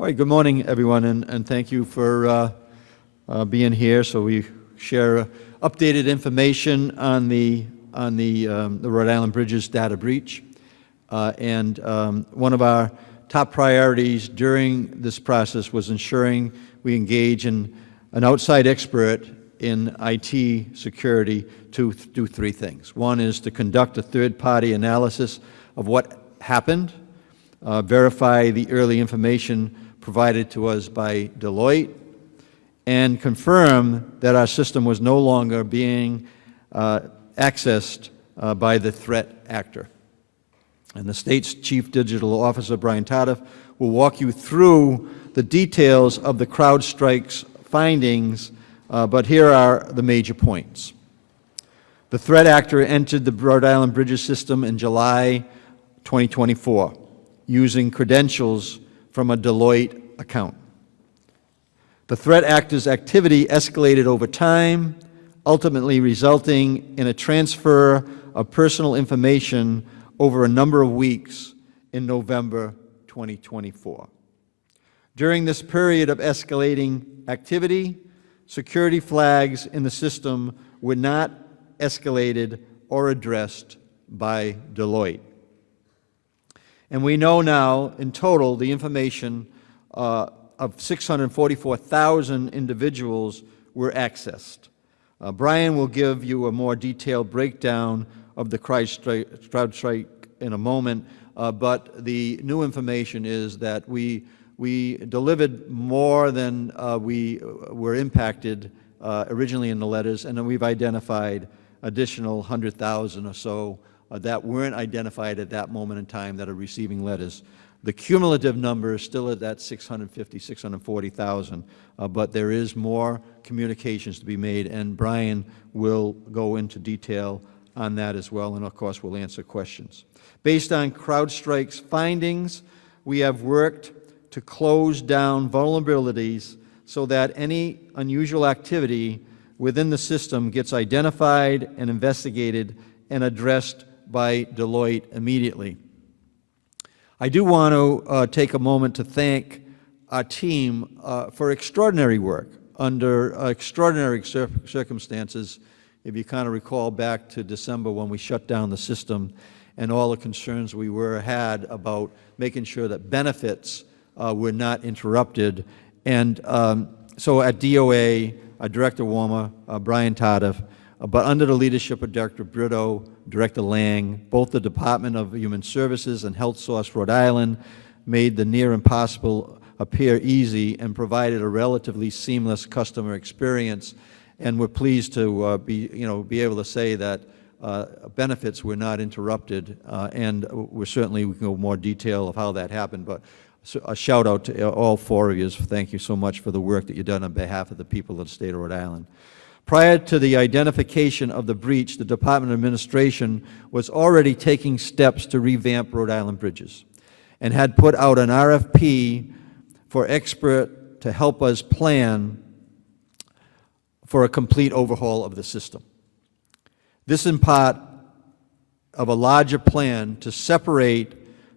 All right, good morning, everyone, and thank you for being here. So we share updated information on the Rhode Island Bridges data breach. One of our top priorities during this process was ensuring we engage in an outside expert in IT security to do three things. One is to conduct a third-party analysis of what happened, verify the early information provided to us by Deloitte, and confirm that our system was no longer being accessed by the threat actor. And the state's Chief Digital Officer, Brian Tardif, will walk you through the details of the CrowdStrike's findings, but here are the major points. The threat actor entered the Rhode Island Bridges system in July 2024 using credentials from a Deloitte account. The threat actor's activity escalated over time, ultimately resulting in a transfer of personal information over a number of weeks in November 2024. During this period of escalating activity, security flags in the system were not escalated or addressed by Deloitte. And we know now, in total, the information of 644,000 individuals were accessed. Brian will give you a more detailed breakdown of the CrowdStrike in a moment, but the new information is that we delivered more than we were impacted originally in the letters, and then we've identified additional 100,000 or so that weren't identified at that moment in time that are receiving letters. The cumulative number is still at that 650, 640,000, but there is more communications to be made, and Brian will go into detail on that as well, and of course we'll answer questions. Based on CrowdStrike's findings, we have worked to close down vulnerabilities so that any unusual activity within the system gets identified and investigated and addressed by Deloitte immediately. I do want to take a moment to thank our team for extraordinary work under extraordinary circumstances. If you kind of recall back to December when we shut down the system and all the concerns we had about making sure that benefits were not interrupted. And so at DOA, Director Warmer, Brian Tardif, but under the leadership of Director Brito, Director Lang, both the Department of Human Services and Health Source Rhode Island made the near impossible appear easy and provided a relatively seamless customer experience. And we're pleased to be able to say that benefits were not interrupted, and we can go more detail of how that happened. But a shout out to all four of you. Thank you so much for the work that you've done on behalf of the people of the state of Rhode Island. Prior to the identification of the breach, the Department of Administration was already taking steps to revamp Rhode Island Bridges and had put out an RFP for expert to help us plan for a complete overhaul of the system. This is part of a larger plan to separate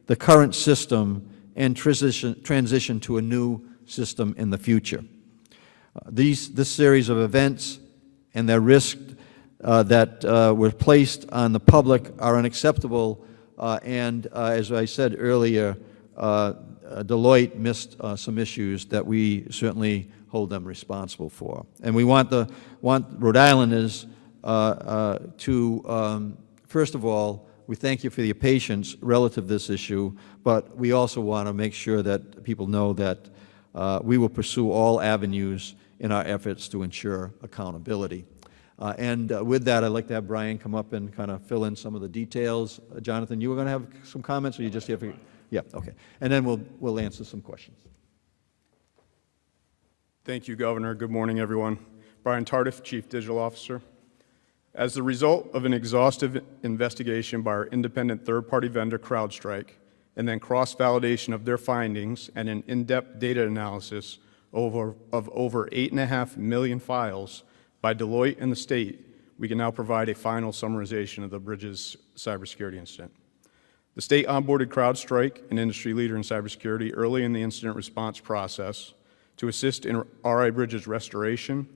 the current system and transition to a new system in the future. This series of events and their risk that were placed on the public are unacceptable, and as I said earlier, Deloitte missed some issues that we certainly hold them responsible for. And we want Rhode Islanders to, first of all, we thank you for your patience relative to this issue, but we also want to make sure that people know that we will pursue all avenues in our efforts to ensure accountability. With that, I'd like to have Brian come up and kind of fill in some of the details. Jonathan, you were going to have some comments, or you just have to? Yeah, okay. And then we'll answer some questions. Thank you, Governor. Good morning, everyone. Brian Tardif, Chief Digital Officer. As the result of an exhaustive investigation by our independent third-party vendor, CrowdStrike, and then cross-validation of their findings and an in-depth data analysis of over 8.5 million files by Deloitte and the state, we can now provide a final summarization of the Bridges cybersecurity incident. The The state onboarded CrowdStrike, an industry leader in cybersecurity, early in the incident response process to assist in RIBridges restoration,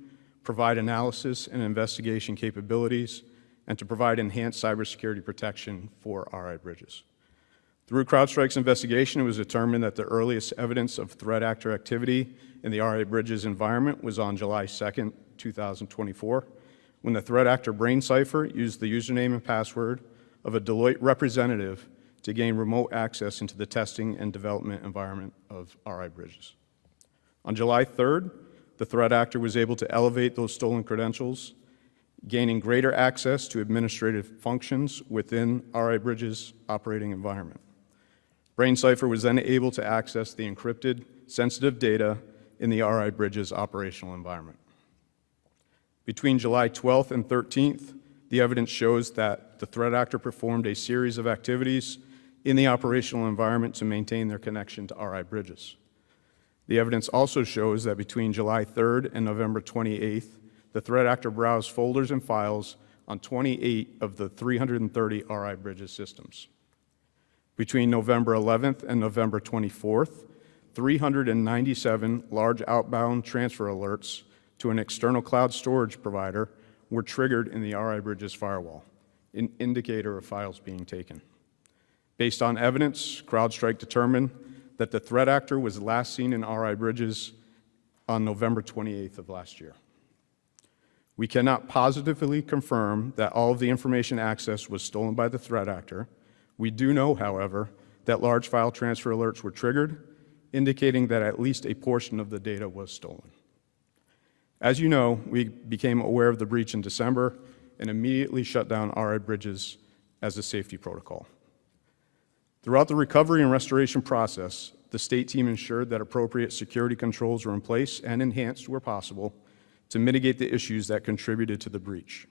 provide analysis and investigation capabilities, and to provide enhanced cybersecurity protection for RIBridges. Through CrowdStrike's investigation, it was determined that the earliest evidence of threat actor activity in the RIBridges environment was on July 2nd, 2024, when the threat actor BrainCipher used the username and password of a Deloitte representative to gain remote access into the testing and development environment of RIBridges. On July 3rd, the threat actor was able to elevate those stolen credentials, gaining greater access to administrative functions within RIBridges' operating environment. BrainCipher was then able to access the encrypted, sensitive data in the RIBridges operational environment. Between July 12th and 13th, the evidence shows that the threat actor performed a series of activities in the operational environment to maintain their connection to RIBridges. The evidence also shows that between July 3rd and November 28th, the threat actor browsed folders and files on 28 of the 330 RIBridges systems. Between November 11th and November 24th, 397 large outbound transfer alerts to an external cloud storage provider were triggered in the RIBridges firewall, an indicator of files being taken. Based on evidence, CrowdStrike determined that the threat actor was last seen in RIBridges on November 28th of last year. We cannot positively confirm that all of the information accessed was stolen by the threat actor. We do know, however, that large file transfer alerts were triggered, indicating that at least a portion of the data was stolen. As you know, we became aware of the breach in December and immediately shut down RIBridges as a safety protocol. Throughout the recovery and restoration process, the state team ensured that appropriate security controls were in place and enhanced where possible to mitigate the issues that contributed to the breach.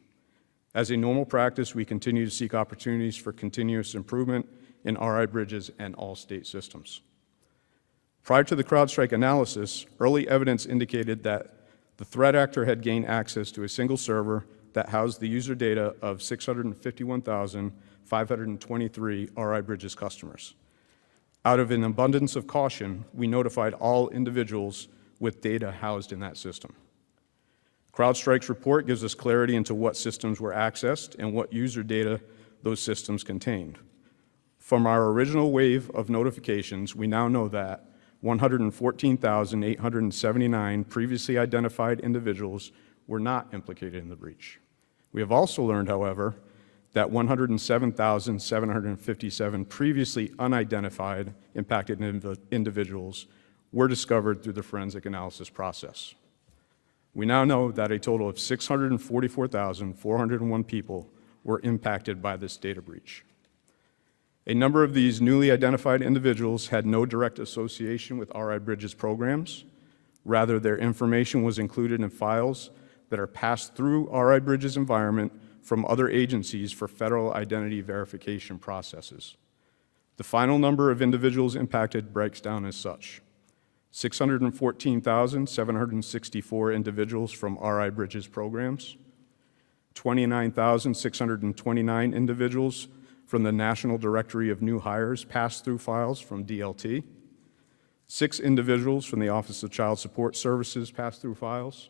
As a normal practice, we continue to seek opportunities for continuous improvement in RIBridges and all state systems. Prior to the CrowdStrike analysis, early evidence indicated that the threat actor had gained access to a single server that housed the user data of 651,523 RIBridges customers. Out of an abundance of caution, we notified all individuals with data housed in that system. CrowdStrike's report gives us clarity into what systems were accessed and what user data those systems contained. From our original wave of notifications, we now know that 114,879 previously identified individuals were not implicated in the breach. We have also learned, however, that 107,757 previously unidentified impacted individuals were discovered through the forensic analysis process. We now know that a total of 644,401 people were impacted by this data breach. A number of these newly identified individuals had no direct association with RIBridges programs. Rather, their information was included in files that are passed through RIBridges environment from other agencies for federal identity verification processes. The final number of individuals impacted breaks down as such: 614,764 individuals from RIBridges programs, 29,629 individuals from the National Directory of New Hires pass-through files from DLT, 6 individuals from the Office of Child Support Services pass-through files,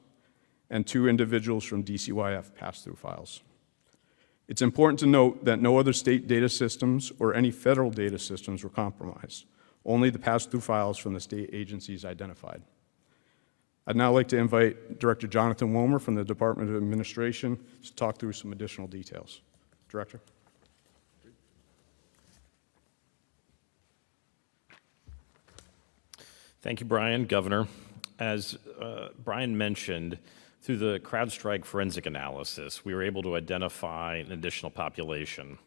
and 2 individuals from DCYF pass-through files. It's important to note that no other state data systems or any federal data systems were compromised, only the pass-through files from the state agencies identified. I'd now like to invite Director Jonathan Womer from the Department of Administration to talk through some additional details. Director. Thank you, Brian. Governor, as Brian mentioned, through the CrowdStrike forensic analysis, we were able to identify an additional population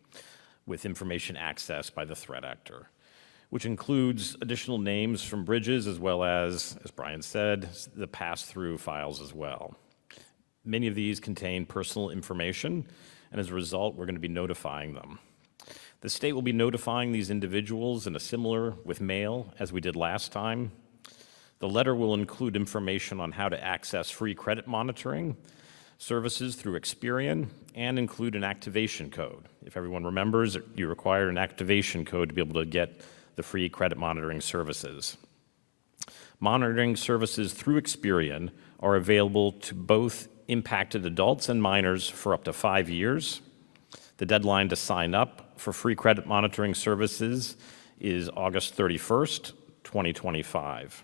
with information accessed by the threat actor, which includes additional names from bridges as well as Brian said, the pass-through files as well. Many of these contain personal information, and as a result, we're going to be notifying them. The state will be notifying these individuals in a similar with mail as we did last time. The letter will include information on how to access free credit monitoring, services through Experian, and include an activation code. If everyone remembers, you require an activation code to be able to get the free credit monitoring services. Monitoring services through Experian are available to both impacted adults and minors for up to 5 years. The deadline to sign up for free credit monitoring services is August 31st, 2025.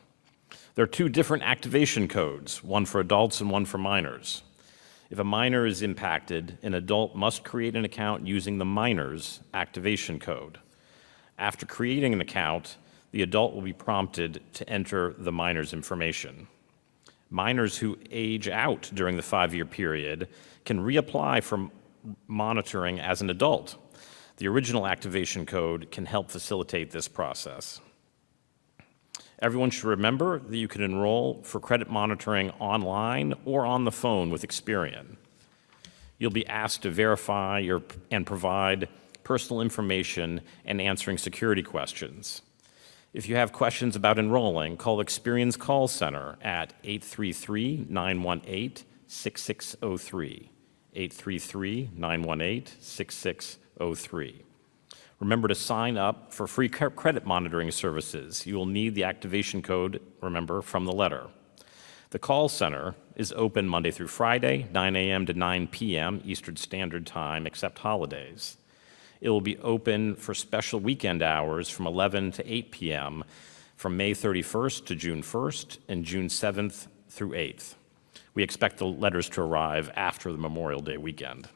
There are 2 different activation codes, one for adults and one for minors. If a minor is impacted, an adult must create an account using the minor's activation code. After creating an account, the adult will be prompted to enter the minor's information. Minors who age out during the 5-year period can reapply for monitoring as an adult. The original activation code can help facilitate this process. Everyone should remember that you can enroll for credit monitoring online or on the phone with Experian. You'll be asked to verify and provide personal information and answering security questions. If you have questions about enrolling, call Experian's call center at 833-918-6603, 833-918-6603. Remember to sign up for free credit monitoring services. You will need the activation code, remember, from the letter. The call center is open Monday through Friday, 9 a.m. to 9 p.m. Eastern Standard Time, except holidays. It will be open for special weekend hours from 11 to 8 p.m. from May 31st to June 1st and June 7th through 8th. We expect the letters to arrive after the Memorial Day weekend.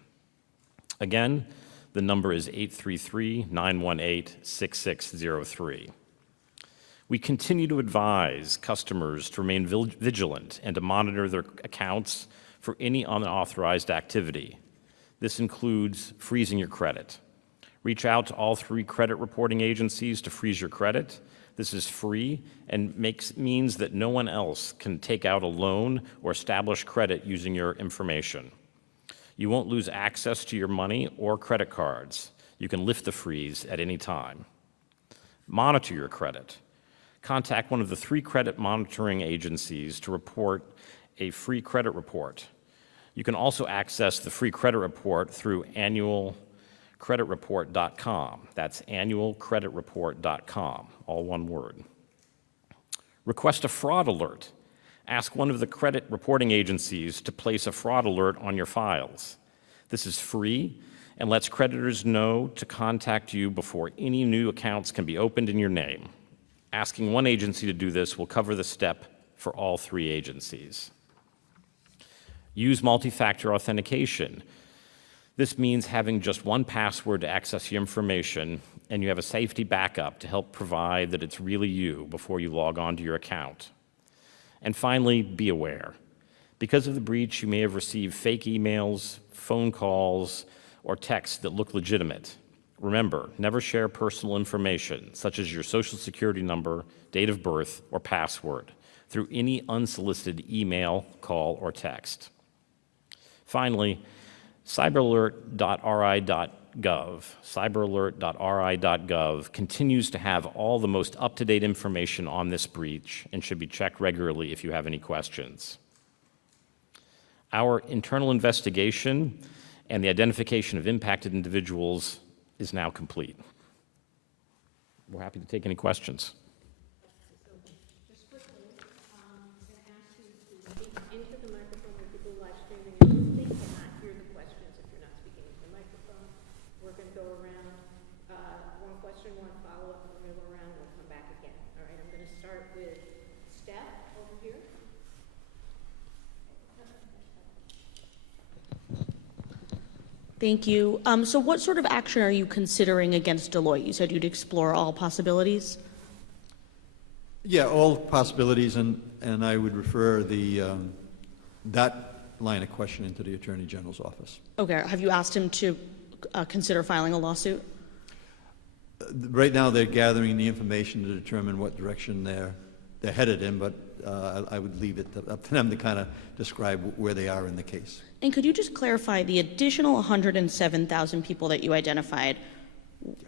Again, the number is 833-918-6603. We continue to advise customers to remain vigilant and to monitor their accounts for any unauthorized activity. This includes freezing your credit. Reach out to all 3 credit reporting agencies to freeze your credit. This is free and means that no one else can take out a loan or establish credit using your information. You won't lose access to your money or credit cards. You can lift the freeze at any time. Monitor your credit. Contact one of the 3 credit monitoring agencies to report a free credit report. You can also access the free credit report through annualcreditreport.com. That's annualcreditreport.com, all one word. Request a fraud alert. Ask one of the credit reporting agencies to place a fraud alert on your files. This is free and lets creditors know to contact you before any new accounts can be opened in your name. Asking one agency to do this will cover the step for all 3 agencies. Use multi-factor authentication. This means having just one password to access your information, and you have a safety backup to help provide that it's really you before you log on to your account. And finally, be aware. Because of the breach, you may have received fake emails, phone calls, or texts that look legitimate. Remember, never share personal information, such as your social security number, date of birth, or password, through any unsolicited email, call, or text. Finally, cyberalert.ri.gov continues to have all the most up-to-date information on this breach and should be checked regularly if you have any questions. Our internal investigation and the identification of impacted individuals is now complete. We're happy to take any questions. Just quickly, I'm going to ask you to speak into the microphone where people live streaming and they cannot hear the questions if you're not speaking into the microphone. We're going to go around one question, one follow-up, and we're going to go around and we'll come back again. All right, I'm going to start with Steph over here. Thank you. So what sort of action are you considering against Deloitte? You said you'd explore all possibilities. Yeah, all possibilities, and I would refer that line of questioning to the Attorney General's office. Okay. Have you asked him to consider filing a lawsuit? Right now, they're gathering the information to determine what direction they're headed in, but I would leave it up to them to kind of describe where they are in the case. And could you just clarify the additional 107,000 people that you identified?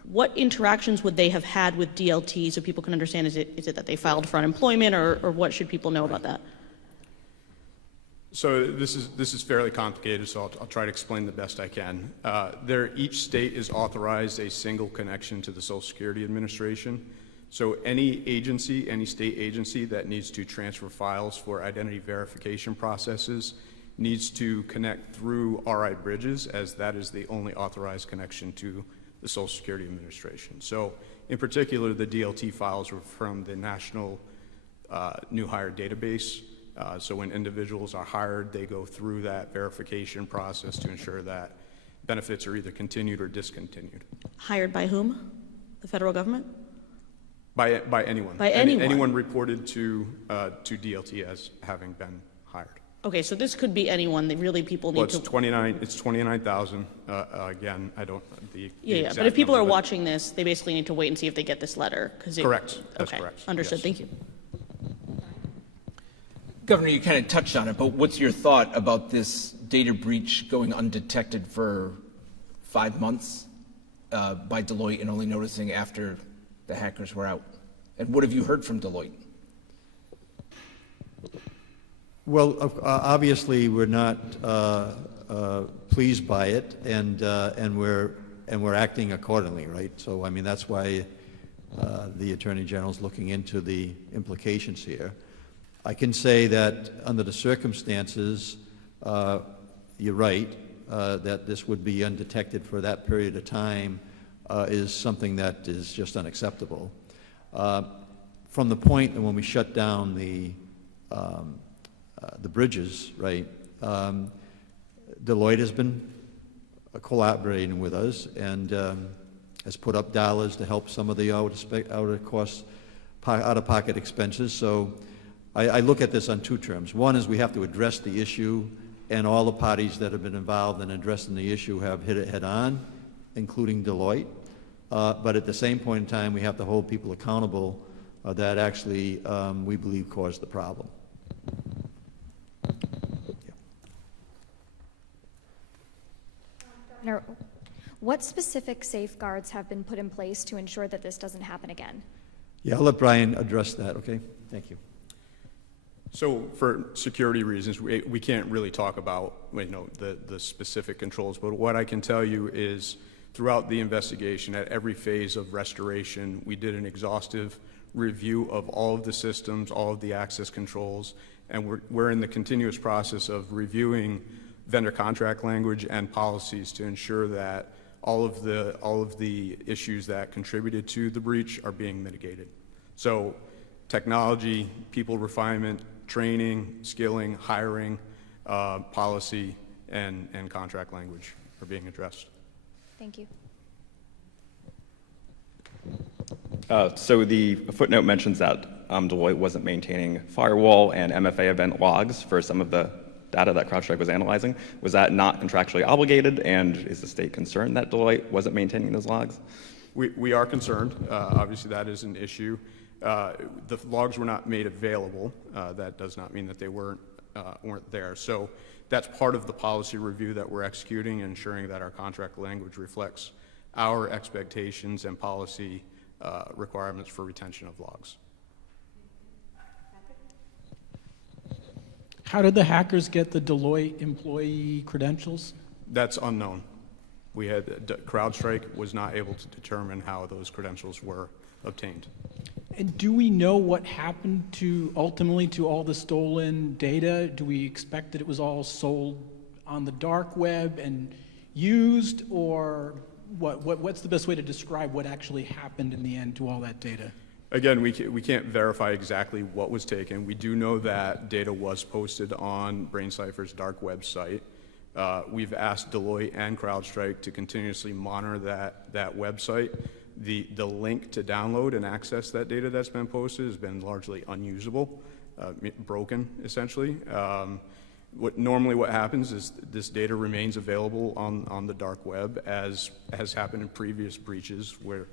What interactions would they have had with DLT so people can understand? Is it that they filed for unemployment, or what should people know about that? So this is fairly complicated, so I'll try to explain the best I can. Each state is authorized a single connection to the Social Security Administration. So any agency, any state agency that needs to transfer files for identity verification processes needs to connect through RIBridges, as that is the only authorized connection to the Social Security Administration. So in particular, the DLT files were from the National New Hire Database. So when individuals are hired, they go through that verification process to ensure that benefits are either continued or discontinued. Hired by whom? The federal government? By anyone. By anyone? Anyone reported to DLT as having been hired. Okay, so this could be anyone, that really people need Well, to... it's 29,000. Again, I don't, the Yeah, exact but if people are number, but- watching this, they basically need to wait and see if they get this letter, because Correct. That's Okay, correct. understood, Yes. thank you. Governor, you kind of touched on it, but what's your thought about this data breach going undetected for 5 months by Deloitte and only noticing after the hackers were out? And what have you heard from Deloitte? Well, obviously, we're not pleased by it, and we're acting accordingly, right? So, I mean, that's why the Attorney General's looking into the implications here. I can say that under the circumstances, you're right, that this would be undetected for that period of time is something that is just unacceptable. From the point when we shut down the bridges, right, Deloitte has been collaborating with us and has put up dollars to help some of the out-of-pocket expenses. So I look at this on two terms. One is we have to address the issue, and all the parties that have been involved in addressing the issue have hit it head on, including Deloitte. But at the same point in time, we have to hold people accountable that actually we believe caused the problem. Now, what specific safeguards have been put in place to ensure that this doesn't happen again? Yeah, I'll let Brian address that, okay? Thank you. So for security reasons, we can't really talk about, you know, the specific controls, but what I can tell you is throughout the investigation, at every phase of restoration, we did an exhaustive review of all of the systems, all of the access controls, and we're in the continuous process of reviewing vendor contract language and policies to ensure that all of the issues that contributed to the breach are being mitigated. So technology, people refinement, training, skilling, hiring, policy, and contract language are being addressed. Thank you. So the footnote mentions that Deloitte wasn't maintaining firewall and MFA event logs for some of the data that CrowdStrike was analyzing. Was that not contractually obligated, and is the state concerned that Deloitte wasn't maintaining those logs? We are concerned. Obviously, that is an issue. The logs were not made available. That does not mean that they weren't there. So that's part of the policy review that we're executing, ensuring that our contract language reflects our expectations and policy requirements for retention of logs. How did the hackers get the Deloitte employee credentials? That's unknown. CrowdStrike was not able to determine how those credentials were obtained. And do we know what happened ultimately to all the stolen data? Do we expect that it was all sold on the dark web and used, or what's the best way to describe what actually happened in the end to all that data? Again, we can't verify exactly what was taken. We do know that data was posted on BrainCipher's dark website. We've asked Deloitte and CrowdStrike to continuously monitor that website. The link to download and access that data that's been posted has been largely unusable, broken, essentially. What happens is this data remains available on the dark web, as has happened in previous breaches, where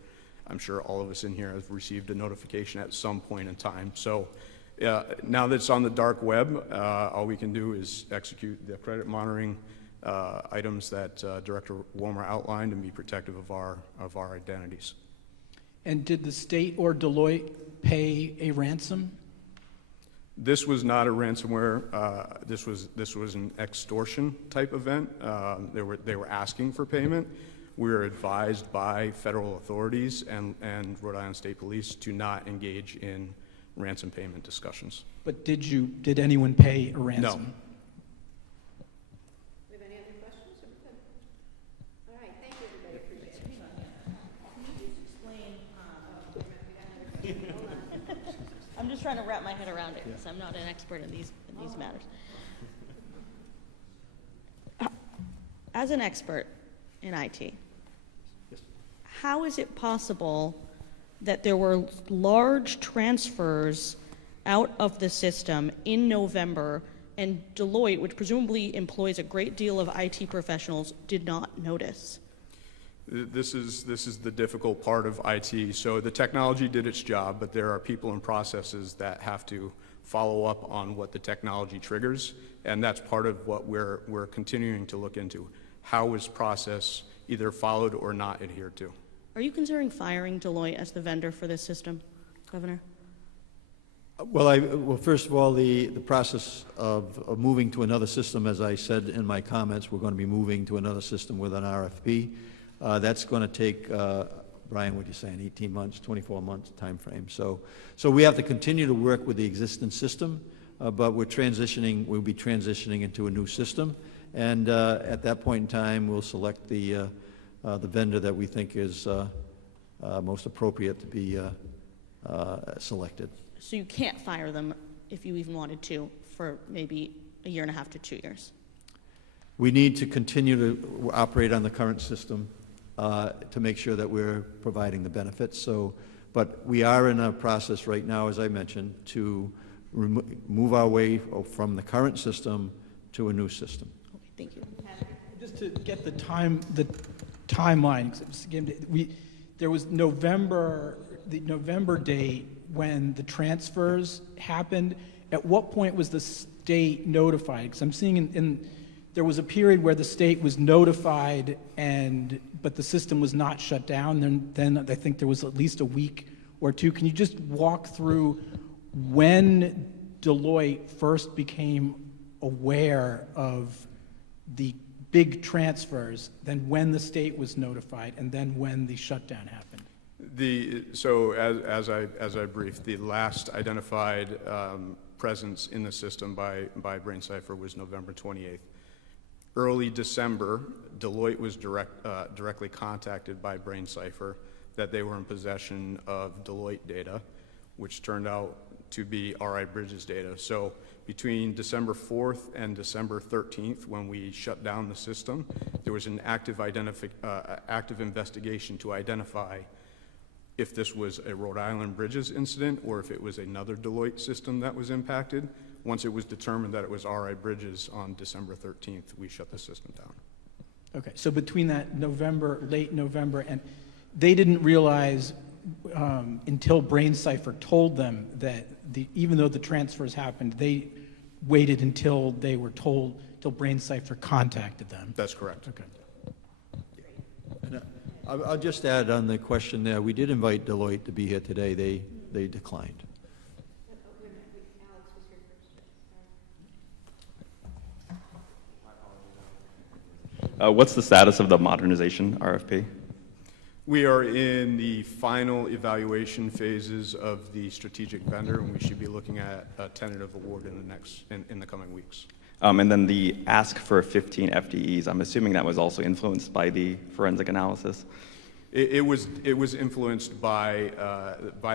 I'm sure all of us in here have received a notification at some point in time. So now that it's on the dark web, all we can do is execute the credit monitoring items that Director Wilmer outlined and be protective of our identities. And did the state or Deloitte pay a ransom? This was not a ransomware. This was an extortion type event. They were asking for payment. We were advised by federal authorities and Rhode Island State Police to not engage in ransom payment discussions. But did anyone pay a ransom? No. Do we have any other questions? Are we good? All right, thank you, everybody, appreciate it. Can you just explain, Hold on. I'm just trying to wrap my head around it, because I'm not an expert in these matters. As an expert in IT, how is it possible that there were large transfers out of the system in November, and Deloitte, which presumably employs a great deal of IT professionals, did not notice? This is the difficult part of IT. So the technology did its job, but there are people and processes that have to follow up on what the technology triggers, and that's part of what we're continuing to look into. How was process either followed or not adhered to? Are you considering firing Deloitte as the vendor for this system, Governor? Well, first of all, the process of moving to another system, as I said in my comments, we're going to be moving to another system with an RFP. That's going to take, Brian, what are you saying, 18 months, 24 months time frame. So we have to continue to work with the existing system, but we'll be transitioning into a new system. And at that point in time, we'll select the vendor that we think is most appropriate to be selected. So you can't fire them if you even wanted to for maybe a year and a half to 2 years? We need to continue to operate on the current system to make sure that we're providing the benefits. But we are in a process right now, as I mentioned, to move our way from the current system to a new system. Okay, thank you. Just to get the timeline, 'cause again, there was the November date when the transfers happened. At what point was the state notified? Because I'm seeing there was a period where the state was notified, but the system was not shut down. Then I think there was at least a week or two. Can you just walk through when Deloitte first became aware of the big transfers, then when the state was notified, and then when the shutdown happened? So as I briefed, the last identified presence in the system by BrainCipher was November 28th. Early December, Deloitte was directly contacted by BrainCipher that they were in possession of Deloitte data, which turned out to be RIBridges data. So between December 4th and December 13th, when we shut down the system, there was an active investigation to identify if this was a Rhode Island Bridges incident or if it was another Deloitte system that was impacted. Once it was determined that it was RIBridges on December 13th, we shut the system down. Okay, so between that late November, and they didn't realize until BrainCipher told them that even though the transfers happened, they waited until they were told, till BrainCipher contacted them. That's correct. Okay. And I'll just add on the question there, we did invite Deloitte to be here today. They declined. What's the status of the modernization RFP? We are in the final evaluation phases of the strategic vendor, and we should be looking at a tentative award in the coming weeks. And then the ask for 15 FTEs, I'm assuming that was also influenced by the forensic analysis? It was influenced by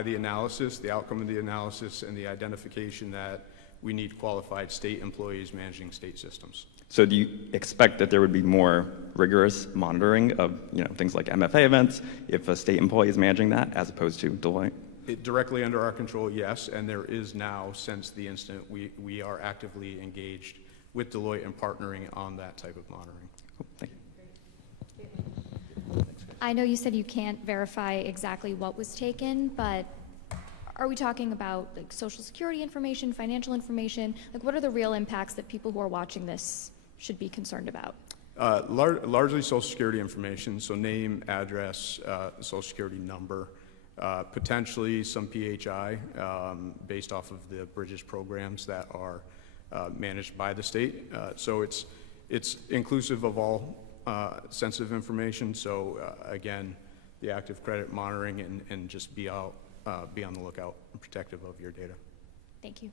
the analysis, the outcome of the analysis, and the identification that we need qualified state employees managing state systems. So do you expect that there would be more rigorous monitoring of things like MFA events if a state employee is managing that as opposed to Deloitte? Directly under our control, yes, and there is now, since the incident, we are actively engaged with Deloitte and partnering on that type of monitoring. Cool. Thank you. I know you said you can't verify exactly what was taken, but are we talking about like social security information, financial information? Like, what are the real impacts that people who are watching this should be concerned about? Largely social security information, so name, address, social security number, potentially some PHI based off of the Bridges programs that are managed by the state. So it's inclusive of all sensitive information. So again, the active credit monitoring and just be on the lookout and protective of your data. Thank you.